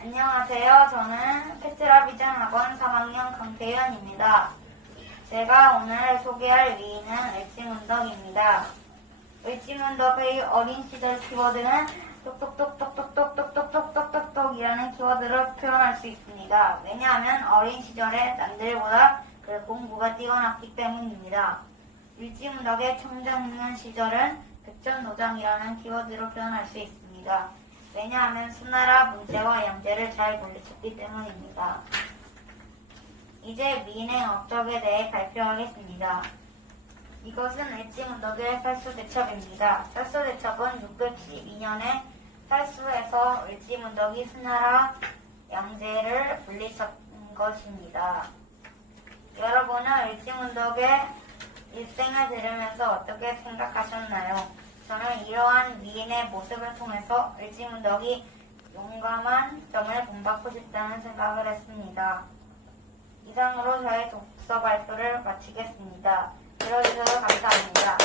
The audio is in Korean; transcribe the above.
안녕하세요. 저는 페트라 비전 학원 3학년 강태현입니다. 제가 오늘 소개할 위인은 을지문덕입니다. 을지문덕의 어린 시절 키워드는 똑똑똑똑똑똑똑똑똑똑똑똑이라는 키워드로 표현할 수 있습니다. 왜냐하면 어린 시절에 남들보다 그 공부가 뛰어났기 때문입니다. 일지문덕의 청정년 시절은 백전노장이라는 키워드로 표현할 수 있습니다. 왜냐하면 수나라 문제와 양제를 잘 물리쳤기 때문입니다. 이제 미인의 업적에 대해 발표하겠습니다. 이것은 을지문덕의 살수대첩입니다. 살수대첩은 612년에 살수에서 을지문덕이 수나라 양제를 물리쳤 것입니다. 여러분은 을지문덕의 일생을 들으면서 어떻게 생각하셨나요? 저는 이러한 미인의 모습을 통해서 을지문덕이 용감한 점을 본받고 싶다는 생각을 했습니다. 이상으로 저의 독서 발표를 마치겠습니다. 들어주셔서 감사합니다.